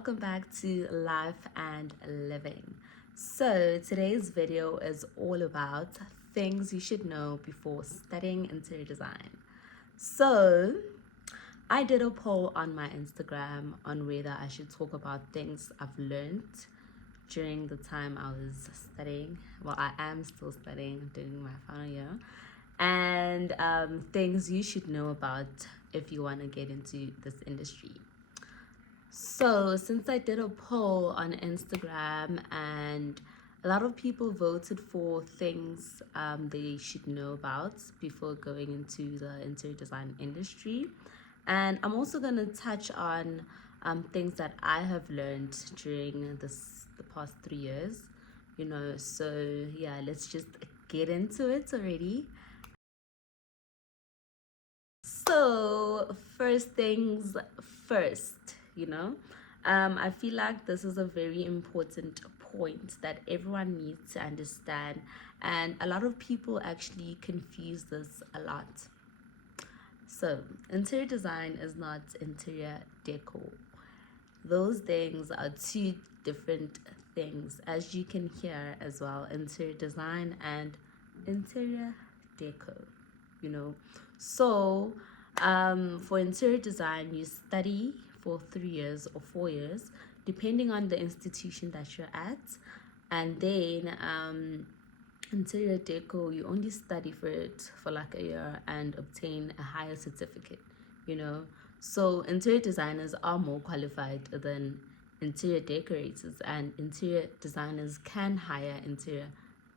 welcome back to Life and Living. So, today's video is all about things you should know before studying interior design. So, I did a poll on my Instagram on whether I should talk about things I've learned during the time I was studying. Well, I am still studying, doing my final year, and things you should know about if you want to get into this industry. So, since I did a poll on Instagram and a lot of people voted for things they should know about before going into the interior design industry. And I'm also going to touch on things that I have learned during the past 3 years. So yeah, let's just get into it already. So, first things first, I feel like this is a very important point that everyone needs to understand, and a lot of people actually confuse this a lot. So, interior design is not interior decor. Those things are two different things, as you can hear as well: interior design and interior decor. you know so for interior design, you study for 3 years or 4 years depending on the institution that you're at, and then interior deco, you only study for it for like a year and obtain a higher certificate. So interior designers are more qualified than interior decorators, and interior designers can hire interior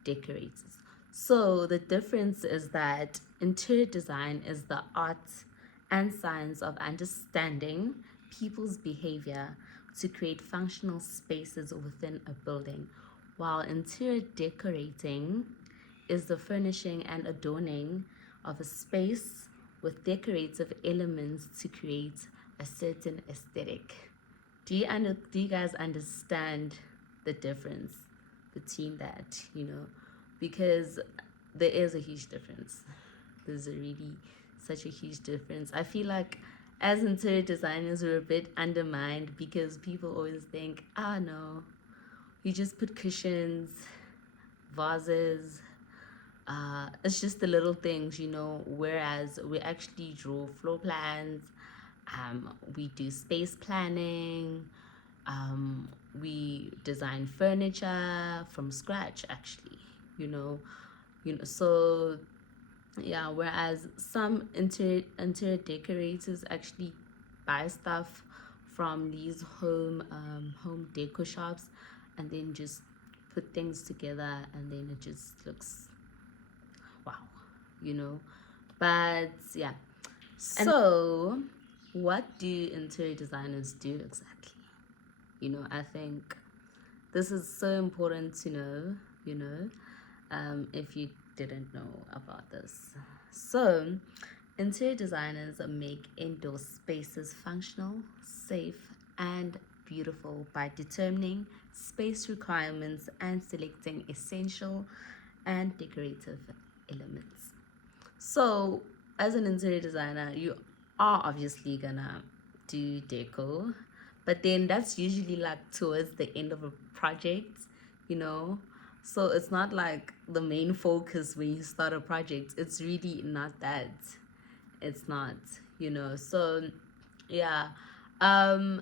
decorators. So the difference is that interior design is the art and science of understanding people's behavior to create functional spaces within a building, while interior decorating is the furnishing and adorning of a space with decorative elements to create a certain aesthetic. Do you guys understand the difference between that? Because there is a huge difference. There's a really such a huge difference. I feel like as interior designers, we're a bit undermined because people always think, no, you just put cushions, vases. It's just the little things, whereas we actually draw floor plans, we do space planning, we design furniture from scratch actually, so yeah, whereas some interior decorators actually buy stuff from these home deco shops and then just put things together, and then it just looks wow, you know. But yeah, so what do interior designers do exactly? I think this is so important to know, if you didn't know about this. So, interior designers make indoor spaces functional, safe, and beautiful by determining space requirements and selecting essential and decorative elements. So, as an interior designer, you are obviously gonna do deco, but then that's usually like towards the end of a project, you know. So it's not like the main focus when you start a project. It's really not that. It's not, So yeah, um,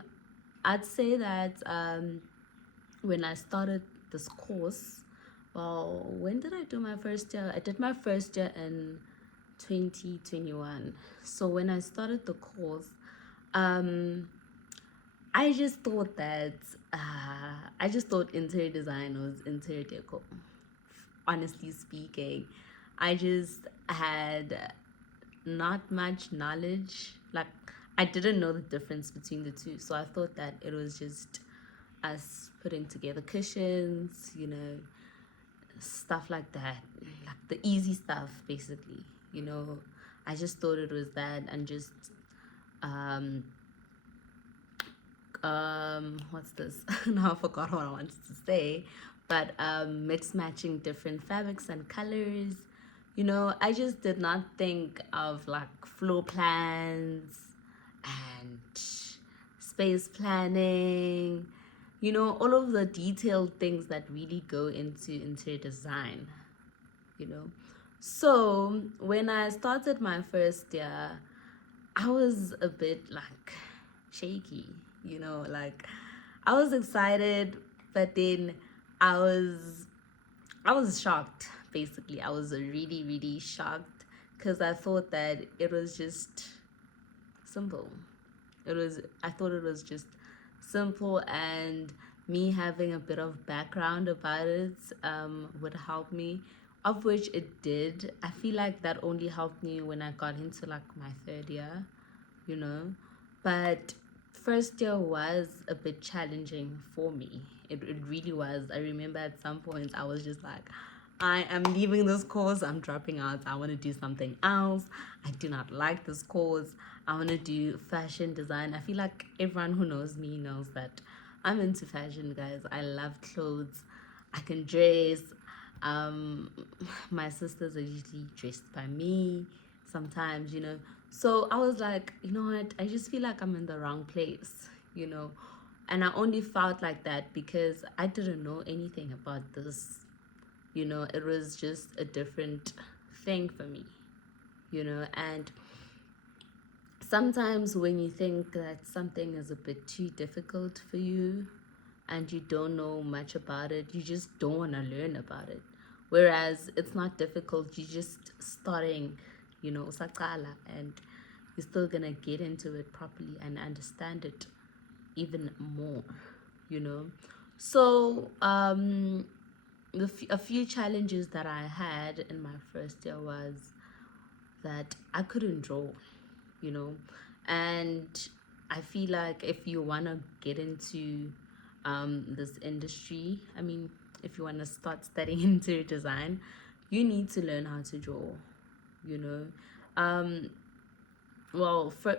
I'd say that when I started this course, well, when did I do my first year? I did my first year in 2021. So when I started the course, I just thought that I just thought interior design was interior decor. Honestly speaking, I just had not much knowledge. Like, I didn't know the difference between the two, so I thought that it was just us putting together cushions, stuff like that, like the easy stuff, basically. I just thought it was that, and just um what's this? Now I forgot what I wanted to say, but mix matching different fabrics and colors. I just did not think of like floor plans and space planning, all of the detailed things that really go into interior design, you know. So when I started my first year, I was a bit like shaky, like I was excited, but then I was I was shocked. Basically, I was really really shocked because I thought that it was just simple. I thought it was just simple, and me having a bit of background about it would help me, of which it did. I feel like that only helped me when I got into like my third year, you know. But first year was a bit challenging for me. It really was. I remember at some points I was just like, I am leaving this course, I'm dropping out, I want to do something else. I do not like this course. I want to do fashion design. I feel like everyone who knows me knows that I'm into fashion, guys. I love clothes. I can dress. Um, my sisters are usually dressed by me sometimes, So I was like, you know what? I just feel like I'm in the wrong place. And I only felt like that because I didn't know anything about this. It was just a different thing for me. And sometimes when you think that something is a bit too difficult for you and you don't know much about it, you just don't want to learn about it. Whereas it's not difficult, you're just starting, usaqala, and you're still gonna get into it properly and understand it even more, you know. So a few challenges that I had in my first year was that I couldn't draw, you know. And I feel like if you want to get into this industry, I mean, if you want to start studying interior design, you need to learn how to draw, you know. Um,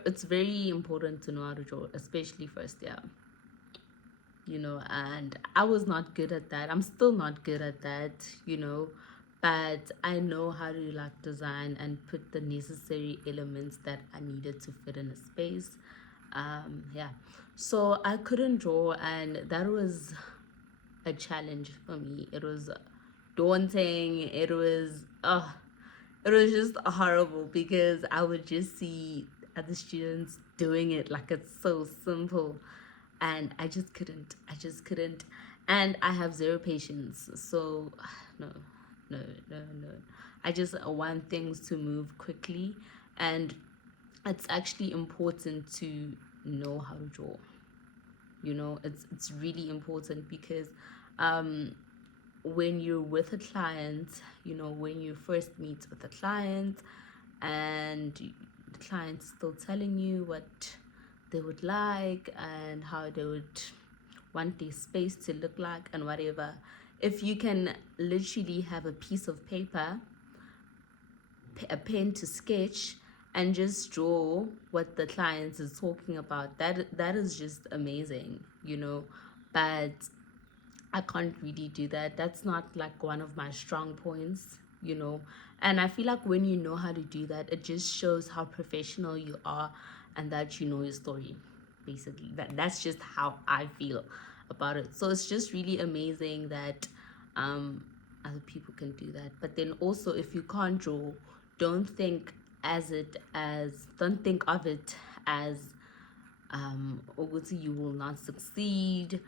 it's very important to know how to draw, especially first year. And I was not good at that. I'm still not good at that. But I know how to like design and put the necessary elements that I needed to fit in a space. Yeah. So I couldn't draw, and that was a challenge for me. It was daunting. It was just horrible because I would just see other students doing it like it's so simple, and I just couldn't. And I have zero patience, so no, no, no, no. I just want things to move quickly, and it's actually important to know how to draw. It's really important because um when you're with a client, when you first meet with a client, and the client's still telling you what they would like and how they would want their space to look like and whatever, if you can literally have a piece of paper, a pen to sketch, and just draw what the client is talking about, that is just amazing. But I can't really do that. That's not like one of my strong points. And I feel like when you know how to do that, it just shows how professional you are and that you know your story. Basically, that's just how I feel about it. So it's just really amazing that um other people can do that. But then also, if you can't draw, don't think don't think of it as you will not succeed.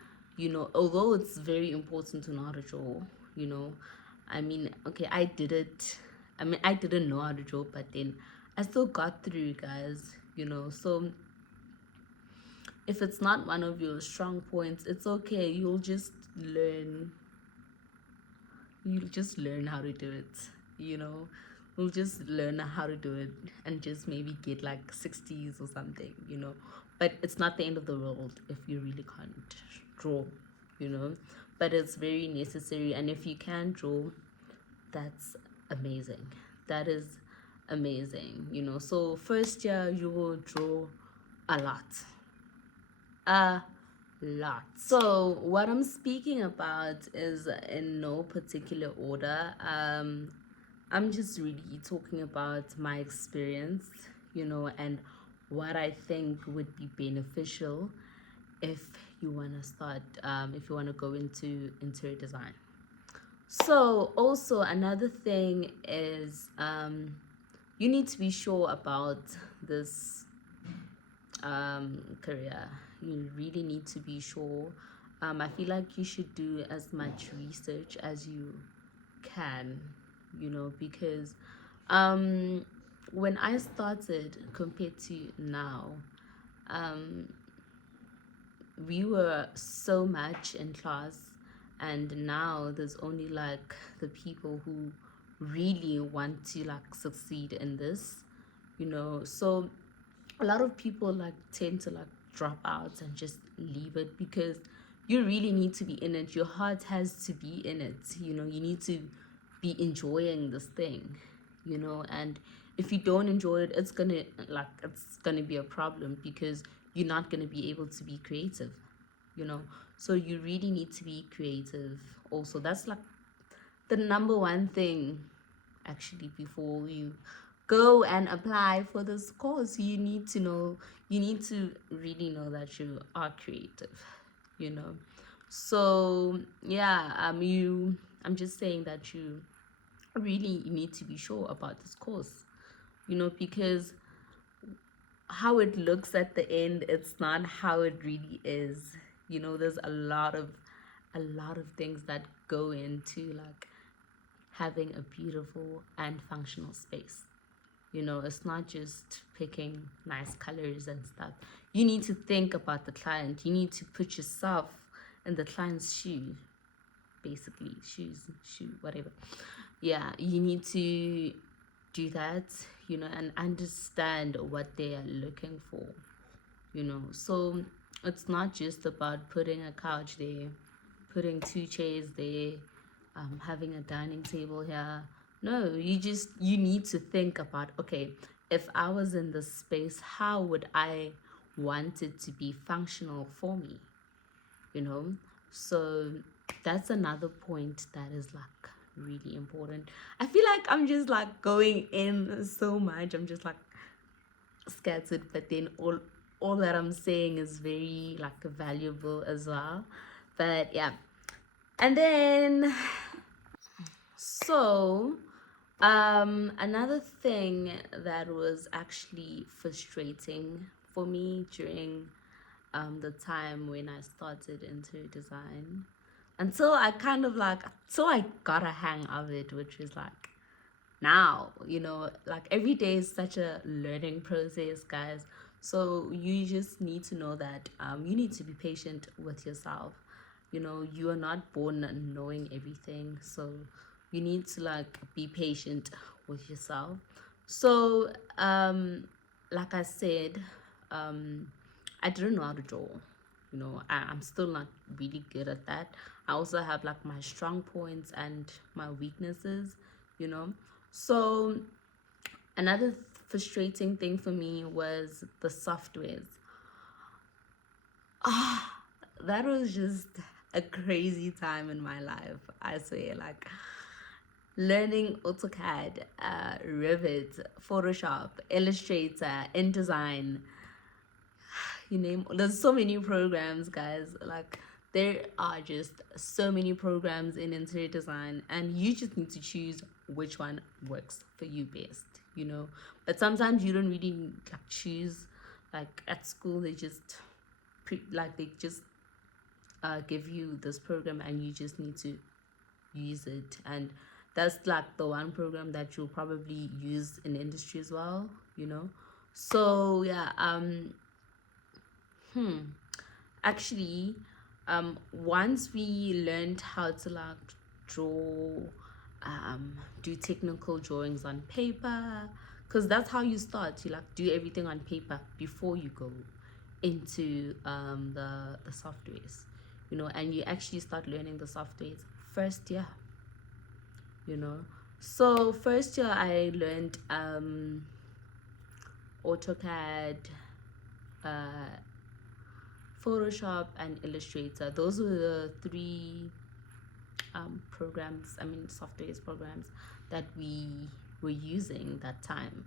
Although it's very important to know how to draw. you know I mean, okay, I didn't know how to draw, but then I still got through, guys. So if it's not one of your strong points, it's okay. You'll just learn how to do it. you know we'll just learn how to do it and just maybe get like 60s or something. But it's not the end of the world if you really can't draw. But it's very necessary, and if you can draw, that's amazing. That is amazing. So first year you will draw a lot. So what I'm speaking about is in no particular order. I'm just really talking about my experience, and what I think would be beneficial. if you want to start, if you want to go into interior design. So also another thing is you need to be sure about this career. You really need to be sure. I feel like you should do as much research as you can, because when I started compared to now, um, we were so much in class, and now there's only like the people who really want to like succeed in this, so a lot of people like tend to like drop out and just leave it because you really need to be in it. Your heart has to be in it. You need to be enjoying this thing, and if you don't enjoy it, it's gonna be a problem because you're not gonna be able to be creative, you know. So you really need to be creative. Also, that's like the number one thing actually before you go and apply for this course. You need to really know that you are creative, you know. So yeah, I'm just saying that you really need to be sure about this course, because how it looks at the end, it's not how it really is. There's a lot of things that go into like having a beautiful and functional space. It's not just picking nice colors and stuff. You need to think about the client. You need to put yourself in the client's shoe, basically. Shoe, whatever. Yeah, you need to do that, and understand what they are looking for, So it's not just about putting a couch there, putting two chairs there, having a dining table here. No, you need to think about, okay, if I was in this space, how would I want it to be functional for me? So that's another point that is like really important. I feel like I'm just like going in so much. I'm just like scattered, but then all that I'm saying is very like valuable as well. But yeah. And then so another thing that was actually frustrating for me during the time when I started interior design, until I got a hang of it, which is like now, like every day is such a learning process, guys. So you just need to know that you need to be patient with yourself. You are not born knowing everything, so you need to like be patient with yourself. So like I said, I didn't know how to draw. I'm still not really good at that. I also have like my strong points and my weaknesses, you know. So another frustrating thing for me was the softwares. That was just a crazy time in my life, I swear. Like learning AutoCAD, Revit, Photoshop, Illustrator, InDesign, you name. There's so many programs, guys. Like there are just so many programs in interior design, and you just need to choose which one works for you best, but sometimes you don't really like choose. Like at school they just give you this program and you just need to use it, and that's like the one program that you'll probably use in industry as well, so yeah. Actually, once we learned how to like draw, do technical drawings on paper, because that's how you start. You like do everything on paper before you go into the softwares, and you actually start learning the softwares first year, So first year I learned AutoCAD, uh, Photoshop, and Illustrator. Those were the three softwares programs that we were using that time,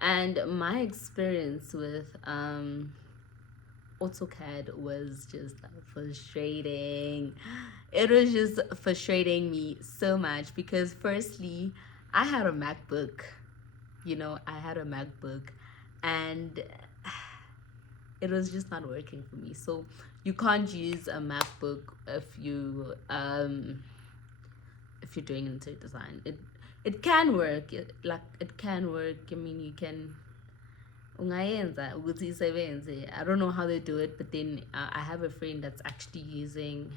and my experience with AutoCAD was just frustrating. It was just frustrating me so much because firstly, I had a MacBook. I had a MacBook, and it was just not working for me. So you can't use a MacBook if you're doing interior design. It can work. It can work. I mean, you can ungayenza ukuthi isebenze. I don't know how they do it, but then I have a friend that's actually using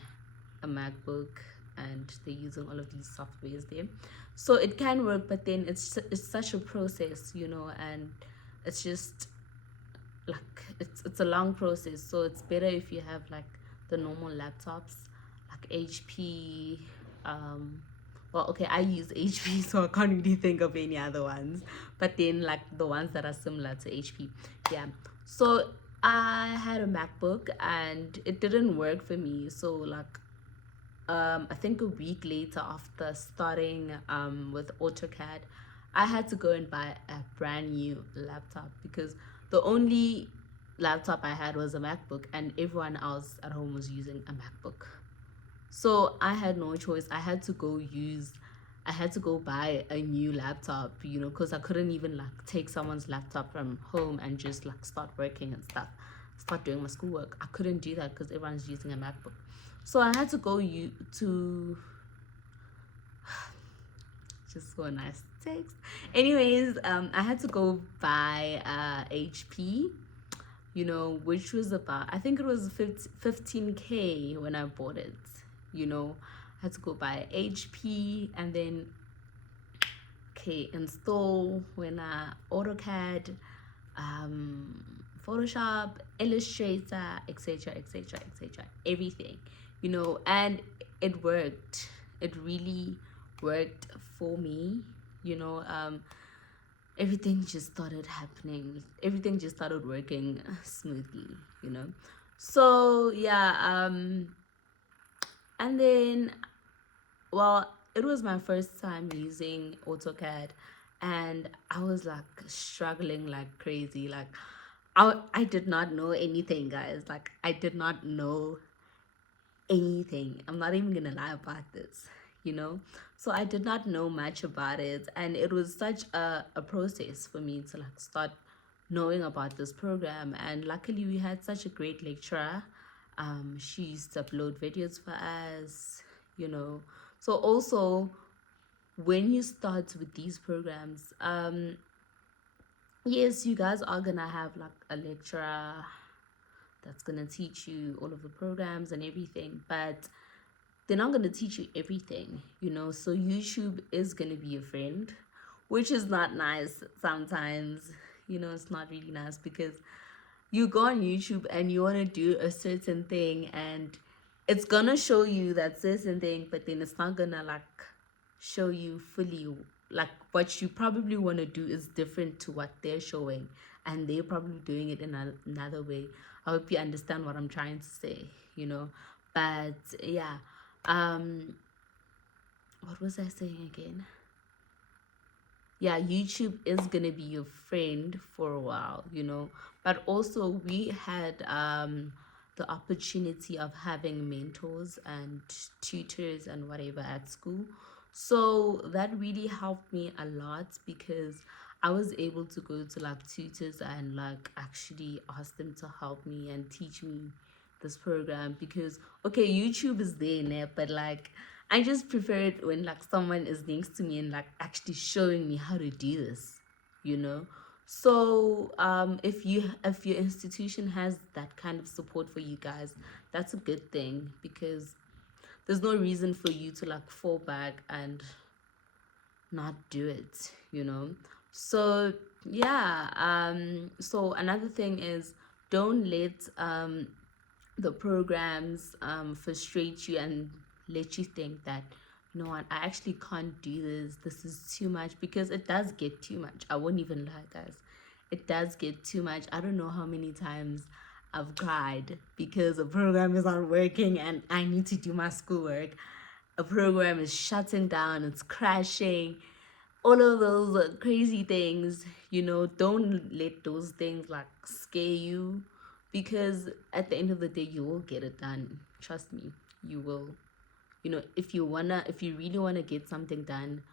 a MacBook, and they're using all of these softwares there, so it can work. But then it's such a process, and it's just like it's a long process. So it's better if you have like the normal laptops, like HP. Well, okay, I use HP, so I can't really think of any other ones. But then, like the ones that are similar to HP, yeah. So I had a MacBook, and it didn't work for me. So like, I think a week later after starting with AutoCAD, I had to go and buy a brand new laptop because the only laptop I had was a MacBook, and everyone else at home was using a MacBook. So I had no choice. I had to go buy a new laptop, because I couldn't even like take someone's laptop from home and just like start working and stuff, start doing my schoolwork. I couldn't do that because everyone's using a MacBook. So I had to go to just so nice text. Anyways, I had to go buy HP, which was about, I think it was 15K when I bought it. I had to go buy HP, and then install when AutoCAD, Photoshop, Illustrator, etc., etc., etc., everything, and it worked. It really worked for me, everything just started happening. Everything just started working smoothly, So yeah, and then, well, it was my first time using AutoCAD, and I was like struggling like crazy. Like, I did not know anything, guys. Like, I did not know anything. I'm not even gonna lie about this, So I did not know much about it, and it was such a process for me to like start knowing about this program. And luckily, we had such a great lecturer. She used to upload videos for us, So also, when you start with these programs, yes, you guys are gonna have like a lecturer that's gonna teach you all of the programs and everything, but they're not gonna teach you everything, So YouTube is gonna be your friend, which is not nice sometimes. It's not really nice because you go on YouTube and you want to do a certain thing, and it's gonna show you that certain thing, but then it's not gonna like show you fully. Like, what you probably want to do is different to what they're showing, and they're probably doing it in another way. I hope you understand what I'm trying to say, but yeah, what was I saying again? Yeah, YouTube is gonna be your friend for a while, but also we had the opportunity of having mentors and tutors and whatever at school. So that really helped me a lot because I was able to go to like tutors and like actually ask them to help me and teach me this program. Because okay, YouTube is there now, but like I just prefer it when like someone is next to me and like actually showing me how to do this, So if your institution has that kind of support for you guys, that's a good thing, because there's no reason for you to like fall back and not do it, So yeah, so another thing is, don't let the programs frustrate you and let you think that, you know what, I actually can't do this is too much, because it does get too much. I won't even lie, guys, it does get too much. I don't know how many times I've cried because a program is not working and I need to do my schoolwork. A program is shutting down, it's crashing, all of those crazy things. Don't let those things like scare you, because at the end of the day you will get it done. Trust me, you will. If you really want to get something done,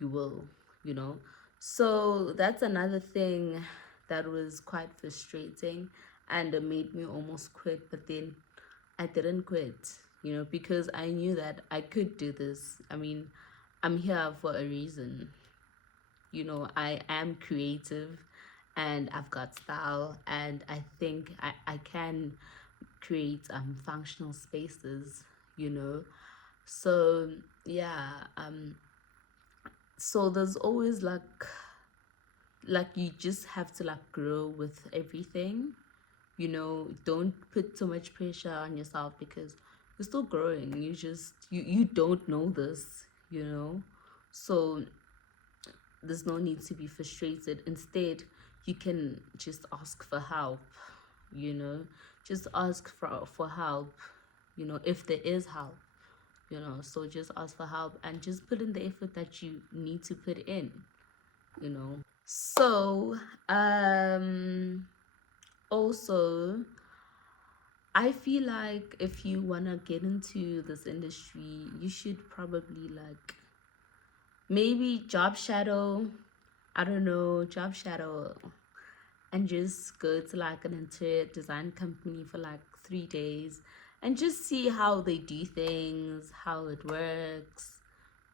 you will. you know so that's another thing that was quite frustrating, and it made me almost quit, but then I didn't quit, because I knew that I could do this. I mean, I'm here for a reason. I am creative, and I've got style, and I think I can create functional spaces, you know so yeah. So there's always like you just have to like grow with everything. Don't put too much pressure on yourself, because you're still growing. You don't know this. So there's no need to be frustrated. Instead, you can just ask for help. you know just ask for help, if there is help. So just ask for help and just put in the effort that you need to put in. So also, I feel like if you want to get into this industry, you should probably like maybe job shadow. I don't know, job shadow, and just go to like an interior design company for like 3 days and just see how they do things, how it works.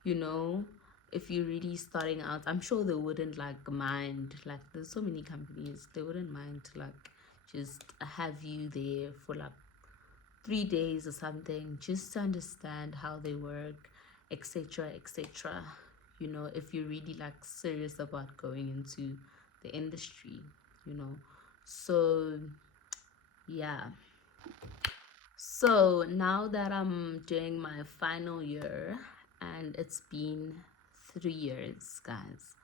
you know if you're really starting out, I'm sure they wouldn't like mind. Like, there's so many companies, they wouldn't mind to like just have you there for like 3 days or something, just to understand how they work, etc., etc. If you're really like serious about going into the industry. you know so yeah. So now that I'm doing my final year, and it's been 3 years, guys.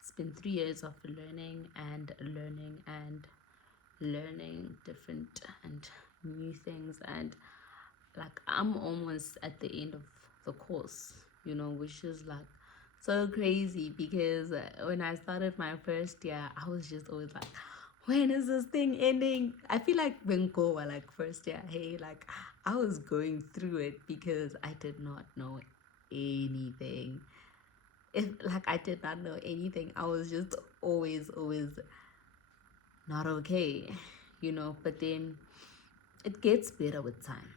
It's been 3 years of learning and learning and learning different and new things, and like I'm almost at the end of the course, which is like so crazy, because when I started my first year, I was just always like, when is this thing ending? I feel like when go were like first year, hey, like I was going through it because I did not know anything. If like I did not know anything, I was just always not okay, but then it gets better with time.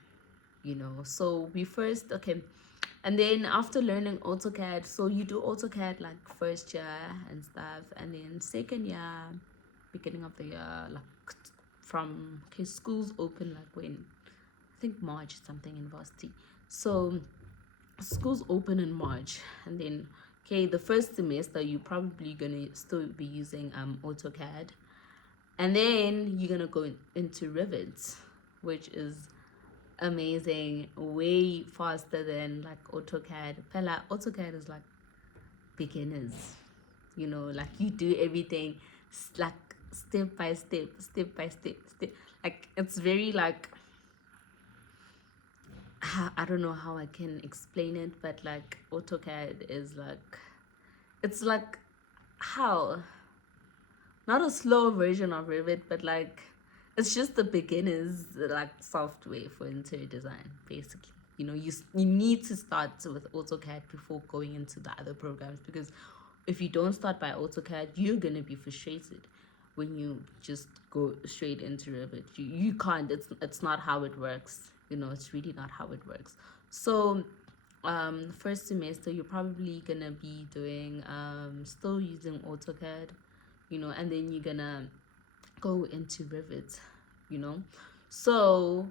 So we first, okay, and then after learning AutoCAD, so you do AutoCAD like first year and stuff, and then second year, beginning of the year, like from, okay, schools open like when, I think March something in varsity. So schools open in March, and then, okay, the first semester you're probably gonna still be using AutoCAD, and then you're gonna go into Revit, which is amazing, way faster than like AutoCAD. But like AutoCAD is like beginners, like you do everything like step by step, step. Like it's very like, I don't know how I can explain it, but like AutoCAD is like, it's like, how, not a slow version of Revit, but like it's just the beginners like software for interior design, basically. You need to start with AutoCAD before going into the other programs, because if you don't start by AutoCAD, you're gonna be frustrated when you just go straight into Revit. You can't. It's not how it works. It's really not how it works. So first semester you're probably gonna be doing still using AutoCAD, and then you're gonna go into Revit. So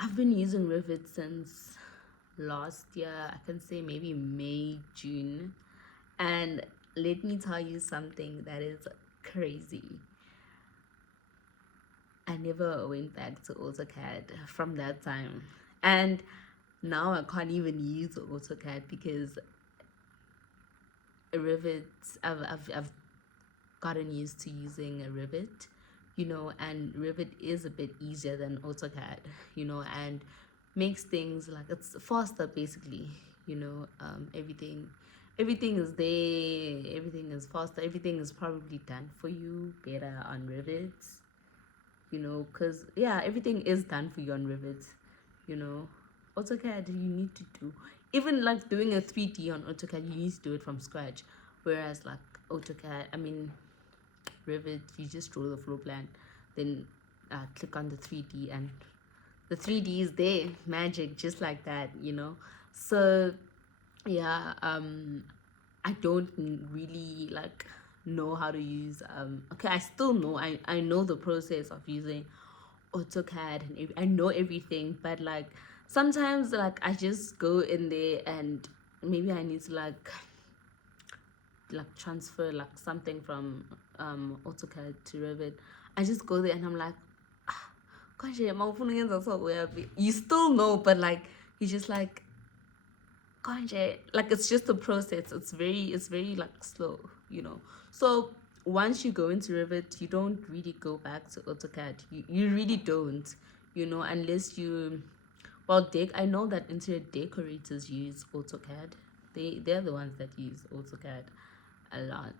I've been using Revit since last year. I can say maybe May, June. And let me tell you something that is crazy. I never went back to AutoCAD from that time. And now I can't even use AutoCAD because Revit, I've gotten used to using a Revit, and Revit is a bit easier than AutoCAD, and makes things like it's faster, basically. Everything is there, everything is faster, everything is probably done for you better on Revit. you know, because yeah, everything is done for you on Revit, you know. AutoCAD, you need to do, even like doing a 3D on AutoCAD, you need to do it from scratch. Whereas like AutoCAD, I mean, Revit, you just draw the floor plan, then click on the 3D, and the 3D is there, magic, just like that, you know. So yeah, I don't really like know how to use okay, I still know, I know the process of using AutoCAD, and I know everything, but like sometimes like I just go in there and maybe I need to like transfer like something from AutoCAD to Revit. I just go there and I'm like, "Ah, gosh, you still know, but like you just like, gosh, like it's just a process. It's very like slow, you know. So once you go into Revit, you don't really go back to AutoCAD. You really don't, you know, unless you, well, I know that interior decorators use AutoCAD. They're the ones that use AutoCAD a lot,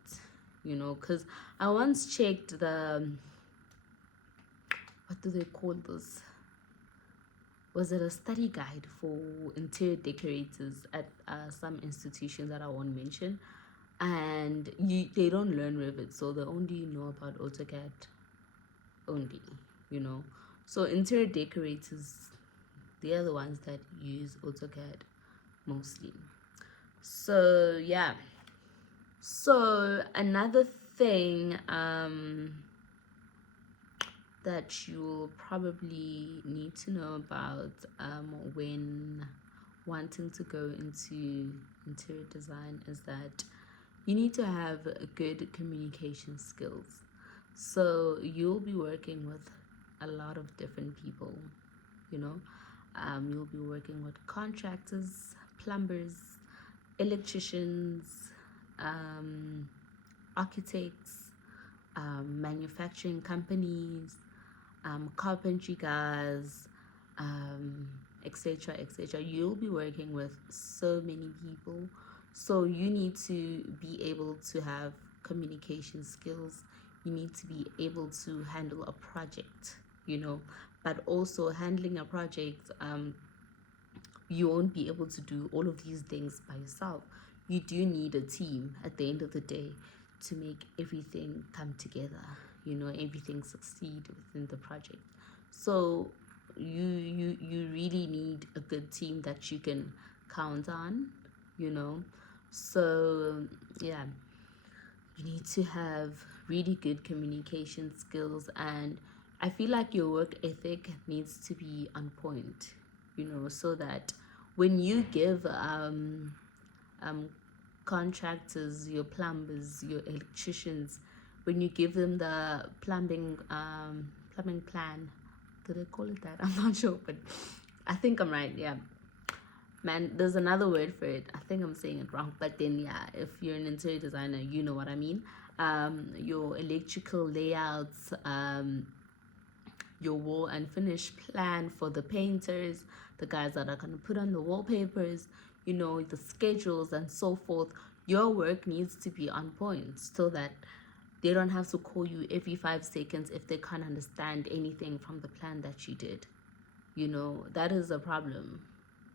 you know, because I once checked the, what do they call this? Was it a study guide for interior decorators at some institutions that I won't mention, and they don't learn Revit, so they only know about AutoCAD only, you know. So interior decorators, they are the ones that use AutoCAD mostly. So yeah. So another thing that you'll probably need to know about when wanting to go into interior design is that you need to have good communication skills. So you'll be working with a lot of different people, you know. You'll be working with contractors, plumbers, electricians, architects, manufacturing companies, carpentry guys, etc., etc. You'll be working with so many people, so you need to be able to have communication skills. You need to be able to handle a project, you know, but also handling a project, you won't be able to do all of these things by yourself. You do need a team at the end of the day to make everything come together, you know, everything succeed within the project. So you really need a good team that you can count on, you know. So yeah, you need to have really good communication skills, and I feel like your work ethic needs to be on point, you know, so that when you give um contractors, your plumbers, your electricians, when you give them the plumbing plan, do they call it that? I'm not sure, but I think I'm right. Yeah, man, there's another word for it. I think I'm saying it wrong, but then yeah, if you're an interior designer, you know what I mean. Your electrical layouts, your wall and finish plan for the painters, the guys that are going to put on the wallpapers, you know, the schedules and so forth. Your work needs to be on point so that they don't have to call you every 5 seconds if they can't understand anything from the plan that you did. You know, that is a problem,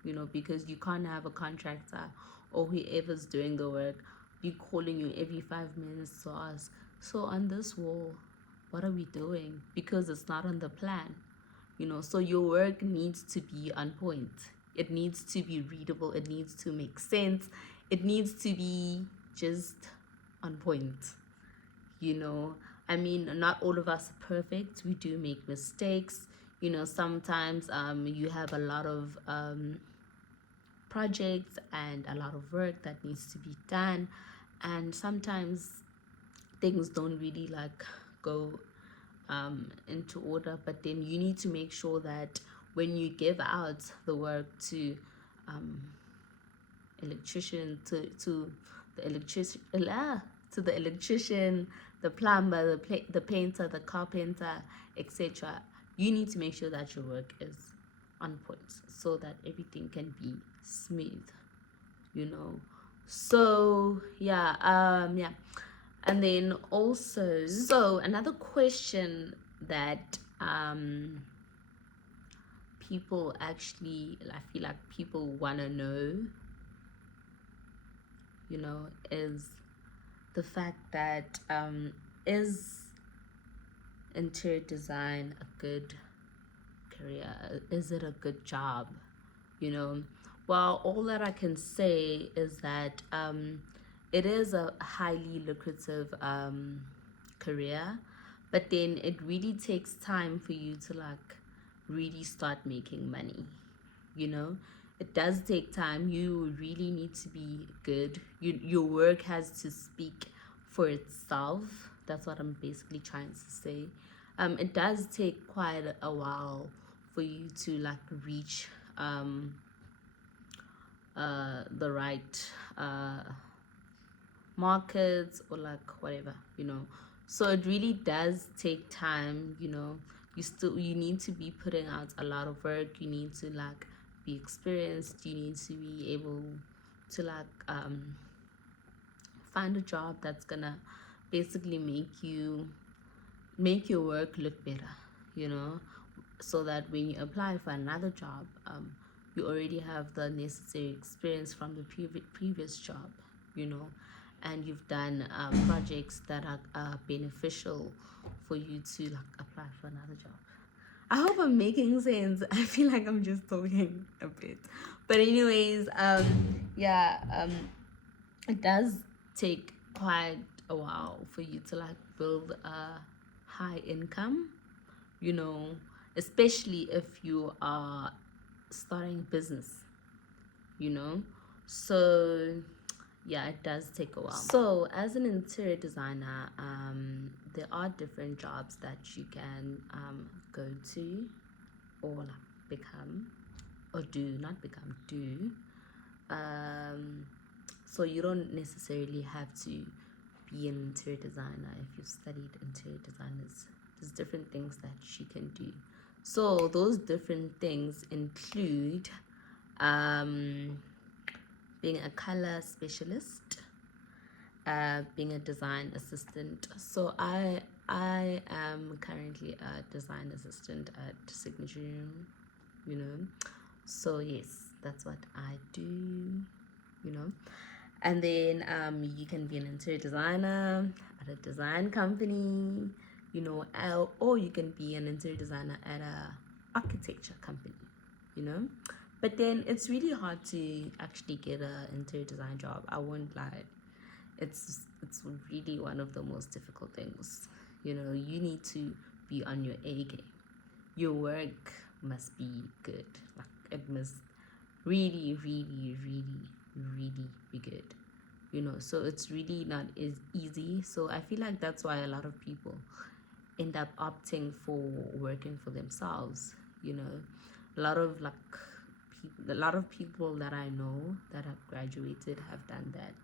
you know, because you can't have a contractor or whoever's doing the work be calling you every 5 minutes to ask, so on this wall, what are we doing? Because it's not on the plan, you know. So your work needs to be on point. It needs to be readable. It needs to make sense. It needs to be just on point, you know. I mean, not all of us are perfect. We do make mistakes, you know. Sometimes you have a lot of projects and a lot of work that needs to be done, and sometimes things don't really like go into order, but then you need to make sure that when you give out the work to um, electrician to the electrician to the electrician, the plumber, the painter, the carpenter, etc., you need to make sure that your work is on point so that everything can be smooth, you know. So yeah, yeah. And then also, so another question that um people actually, I feel like people want to know, is the fact that is interior design a good career? Is it a good job? you know well, all that I can say is that it is a highly lucrative career, but then it really takes time for you to like really start making money. you know it does take time. You really need to be good. Your work has to speak for itself. That's what I'm basically trying to say. It does take quite a while for you to like reach the right markets, or like whatever. So it really does take time. You need to be putting out a lot of work. You need to like be experienced. You need to be able to like find a job that's gonna basically make your work look better, you know so that when you apply for another job, you already have the necessary experience from the previous job, you know and you've done projects that are beneficial for you to like apply for another job. I hope I'm making sense. I feel like I'm just talking a bit, but anyways, yeah, it does take quite a while for you to like build a high income, you know especially if you are starting business, you know so yeah, it does take a while. So as an interior designer, there are different jobs that you can go to, or like become, or do not become, do. So you don't necessarily have to be an interior designer if you've studied interior designers. There's different things that you can do. So those different things include being a color specialist, being a design assistant. So I am currently a design assistant at Signature Room, you know. So yes, that's what I do, you know. And then you can be an interior designer at a design company, or you can be an interior designer at a architecture company, you know. But then it's really hard to actually get an interior design job. I won't lie. It's really one of the most difficult things. You need to be on your A game. Your work must be good. Like, it must really, really, really, really be good. So it's really not as easy. So I feel like that's why a lot of people end up opting for working for themselves. A lot of people that I know that have graduated have done that.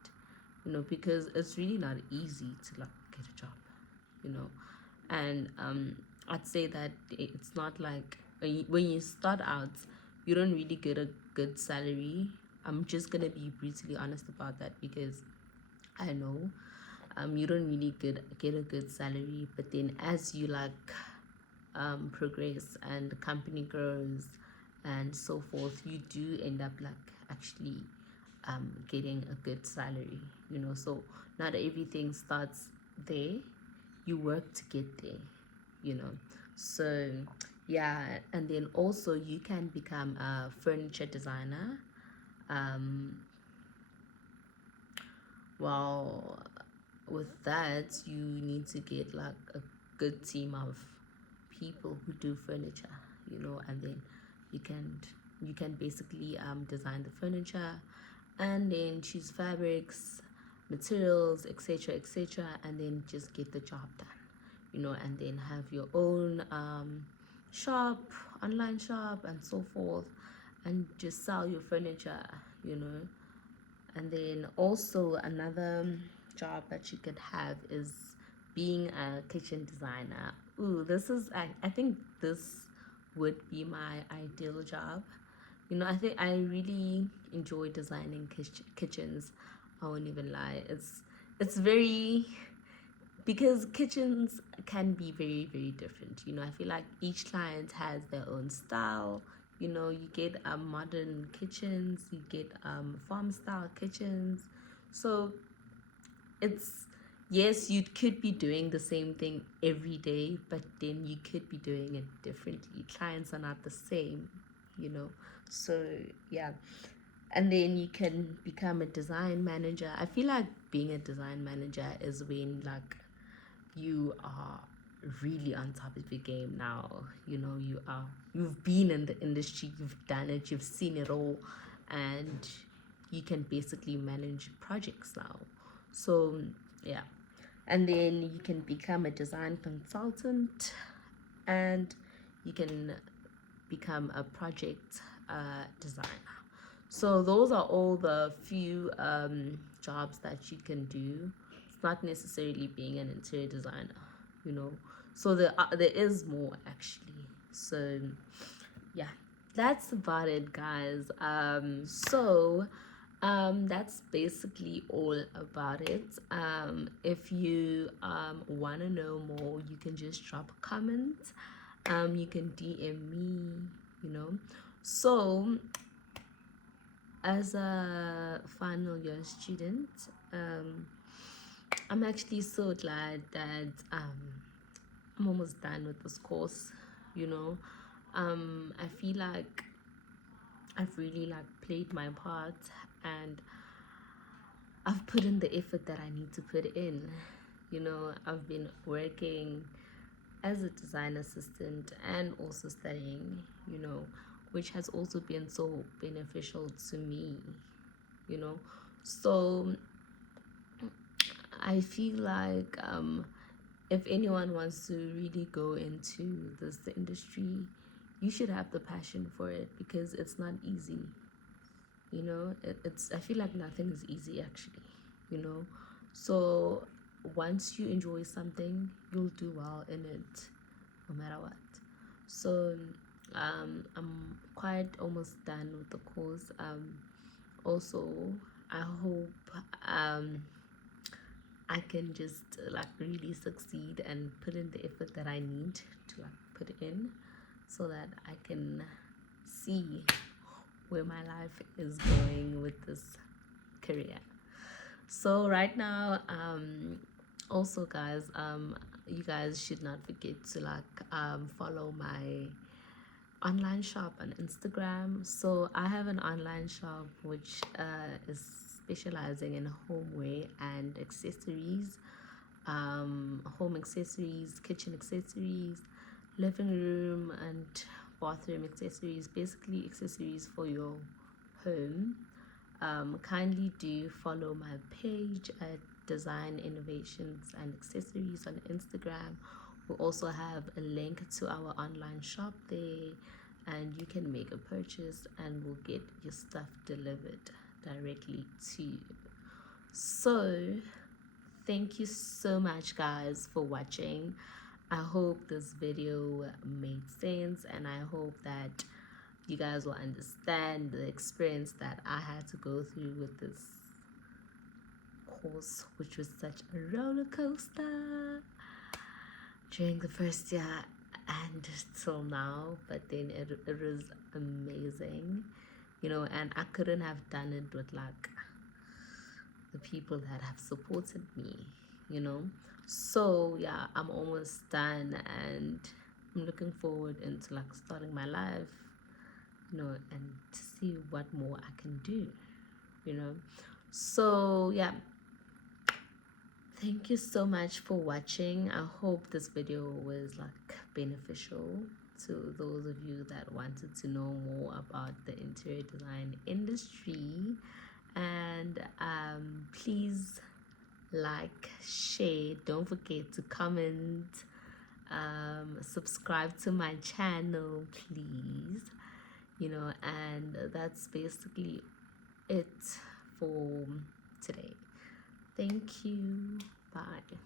Because it's really not easy to like get a job. And I'd say that it's not like when you start out, you don't really get a good salary. I'm just gonna be brutally honest about that, because I know you don't really get a good salary. But then as you like progress and the company grows and so forth, you do end up like actually getting a good salary. So not everything starts there. You work to get there. So yeah. And then also you can become a furniture designer. Well, with that, you need to get like a good team of people who do furniture, and then you can basically design the furniture, and then choose fabrics, materials, etc., etc., and then just get the job done. And then have your own shop, online shop, and so forth, and just sell your furniture. And then also another job that you could have is being a kitchen designer. Ooh, I think this would be my ideal job. I think I really enjoy designing kitchens. I won't even lie. It's very because kitchens can be very, very different. You know, I feel like each client has their own style. You know, you get modern kitchens, you get farm style kitchens. So it's, yes, you could be doing the same thing every day, but then you could be doing it differently. Clients are not the same, you know. So yeah, and then you can become a design manager. I feel like being a design manager is when like you are really on top of your game now. You know, you've been in the industry, you've done it, you've seen it all, and you can basically manage projects now. So yeah, and then you can become a design consultant, and you can become a project designer. So those are all the few jobs that you can do. It's not necessarily being an interior designer, you know. So there is more actually. So yeah, that's about it, guys. That's basically all about it. If you want to know more, you can just drop a comment. You can DM me, you know. So as a final year student, I'm actually so glad that I'm almost done with this course. You know, I feel like I've really like played my part, and I've put in the effort that I need to put in. You know, I've been working as a design assistant and also studying, you know, which has also been so beneficial to me, you know. So I feel like if anyone wants to really go into this industry, you should have the passion for it, because it's not easy. You know, it's, I feel like nothing is easy actually, you know. So once you enjoy something, you'll do well in it no matter what. So I'm quite almost done with the course. Also, I hope I can just like really succeed and put in the effort that I need to like put in, so that I can see where my life is going with this career. So right now, also guys, you guys should not forget to like follow my online shop on Instagram. So I have an online shop which is specializing in homeware and accessories, home accessories, kitchen accessories, living room and bathroom accessories, basically accessories for your home. Kindly do follow my page at Design Innovations and Accessories on Instagram. We also have a link to our online shop there, and you can make a purchase and we'll get your stuff delivered directly to you. So thank you so much guys for watching. I hope this video made sense, and I hope that you guys will understand the experience that I had to go through with this course, which was such a roller coaster during the first year and till now. But then it was amazing, you know, and I couldn't have done it with like the people that have supported me, you know. So yeah, I'm almost done, and I'm looking forward into like starting my life, you know, and to see what more I can do, you know. So yeah, thank you so much for watching. I hope this video was like beneficial to those of you that wanted to know more about the interior design industry. And please like, share, don't forget to comment, subscribe to my channel please, you know. And that's basically it for today. Thank you. Bye.